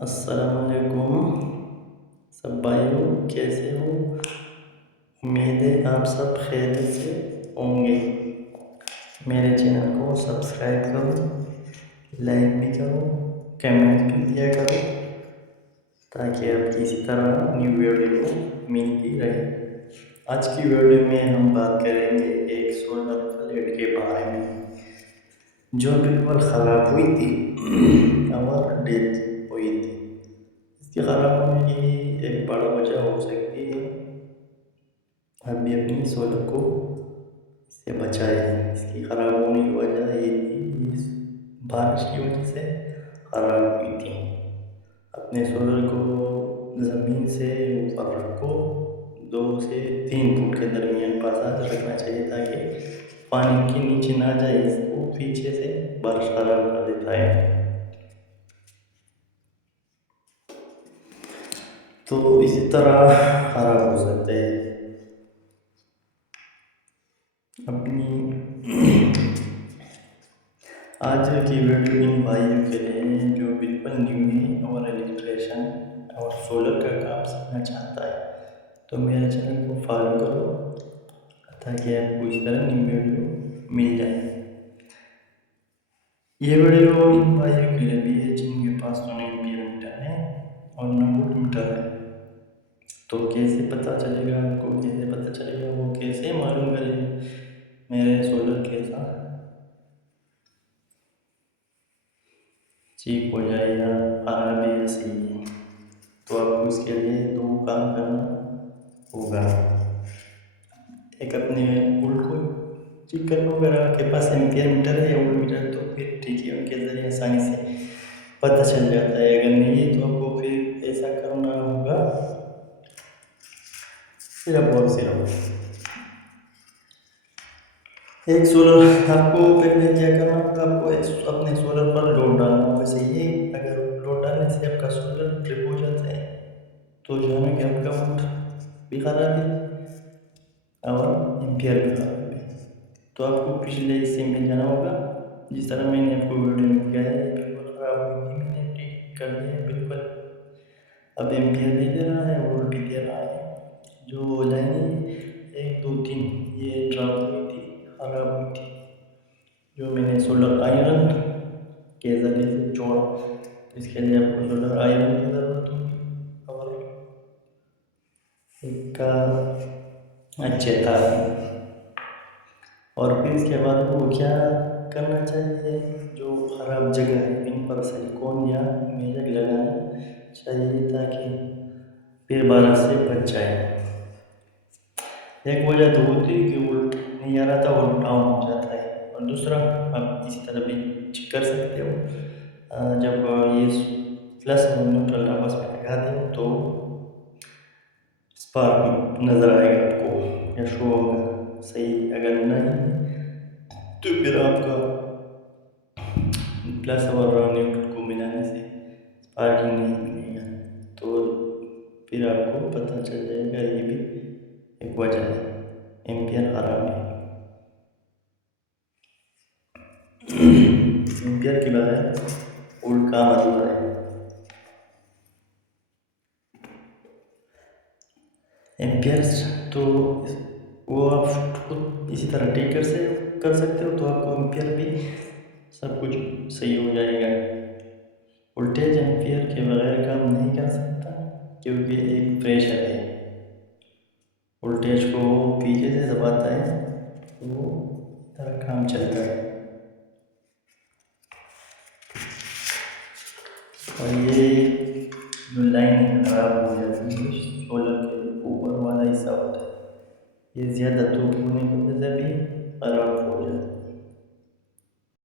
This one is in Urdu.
السلام علیکم سب بھائیوں، کیسے ہو؟ امید ہے آپ سب خیریت سے ہوں گے۔ میرے چینل کو سبسکرائب کرو، لائک بھی کرو، کمنٹ بھی دیا کرو تاکہ آپ کی اسی طرح نیو ویڈیو ملتی رہے۔ آج کی ویڈیو میں ہم بات کریں گے ایک سولر پلیٹ کے بارے میں جو بالکل خراب ہوئی تھی اور ڈیتھ ہوئی تھی۔ اس کے خراب ہونے کی ایک بڑا وجہ ہو سکتی ہے ابھی اپنی سولر کو اس سے بچائے۔ اس کی خراب ہونے کی وجہ یہ تھی اس بارش کی وجہ سے خراب ہوئی تھی۔ اپنے سولر کو زمین سے اوپر رکھو، 2 سے 3 فٹ کے درمیان پاسا رکھنا چاہیے تاکہ پانی کے نیچے نہ جائے، اس کو پیچھے سے بارش خراب کر دیتا ہے۔ تو اسی طرح خراب ہو سکتا ہے۔ اپنی آج کی ویڈیو ان بھائیوں کے لیے جو بالکل نیو ہے اور الیکٹریشن اور سولر کا کام سیکھنا چاہتا ہے، تو میرے چینل کو فالو کرو تاکہ آپ کو اس طرح نیو ویڈیو مل جائے۔ یہ ویڈیو ان بھائیوں کے لیے بھی ہے جن کے پاس نہ ایمپیئر میٹر ہے اور نہ وولٹ میٹر ہے۔ تو کیسے پتہ چلے گا آپ کو، کیسے پتہ چلے گا، وہ کیسے معلوم کرے گا میرے سولر کیسا ٹھیک ہو جائے یا خراب ہے یا صحیح ہے؟ تو آپ کو اس کے لیے 2 کام کرنا ہوگا۔ ایک اپنے وولٹ کو چیک کرنا ہوگا، اگر آپ کے پاس ایمپیئر میٹر ہے یا وولٹ میٹر تو پھر ٹھیک ہے، ان کے ذریعے آسانی سے پتہ چل جاتا ہے۔ اگر نہیں ہے تو آپ کو پھر ایسا کرنا ہوگا، صرف اور صرف ایک سولر آپ کو پہلے کیا کرنا ہوگا، آپ کو اپنے سولر پر لوڈ ڈالنا ہوگا۔ صحیح ہے، اگر لوڈ ڈالنے سے آپ کا سولر ٹرپ ہو جاتا ہے تو جانا کہ آپ کا وولٹ بھی خراب ہے اور ایمپیئر بھی خراب ہے۔ تو آپ کو پچھلے حصے میں جانا ہوگا، جس طرح میں نے آپ کو ویڈیو میں دکھایا ہے، بالکل خراب ہوئی تھی، میں نے ٹھیک کر دیا ہے بالکل۔ اب ایمپیئر بھی دے رہا ہے، وولٹ بھی دے رہا ہے۔ جو لائنیں 1 2 3 یہ ڈراپ ہوئی تھی، خراب ہوئی تھی، جو میں نے سولر آئرن کے ذریعے سے جوڑا۔ اس کے لیے آپ کو سولر آئرن کی ضرورت ہوگی اور ایک اچھے تار، اور پھر اس کے بعد وہ کیا کرنا چاہیے، جو خراب جگہ ہے ان پر سلیکون یا میجک لگانا چاہیے تاکہ پھر بارش سے بچ جائے۔ ایک وجہ تو ہوتی ہے کہ وولٹ نہیں آ رہا تھا اور ڈاؤن ہو جاتا ہے، اور دوسرا آپ اسی طرح بھی چیک کر سکتے ہو، جب یہ پلس اور نیوٹرل آپس میں لگا دیں تو اسپارک نظر آئے گا آپ کو یا شو ہوگا صحیح۔ اگر نہیں تو پھر آپ کا پلس اور نیوٹرل کو ملانے سے اسپارکنگ نہیں ملے گا، تو پھر آپ کو پتہ چل جائے گا یہ بھی ایک وجہ ہے، ایمپیئر خراب ہے۔ ایمپیئر کے بغیر وولٹ کا مطلب ہے۔ ایمپیئرس تو وہ آپ خود اسی طرح ٹھیک کر سکتے ہو، تو آپ کو ایمپیئر بھی سب کچھ صحیح ہو جائے گا۔ وولٹیج ایمپیئر کے بغیر کام نہیں کر سکتا کیونکہ ایک پریشر ہے، وولٹیج کو پیچھے سے دباتا ہے تو وہ طرح کام چلتا ہے۔ اور یہ جو لائن خراب ہو جاتی ہے، سولر کے اوپر والا حصہ ہوتا ہے، یہ زیادہ دھوپ ہونے کی وجہ سے بھی خراب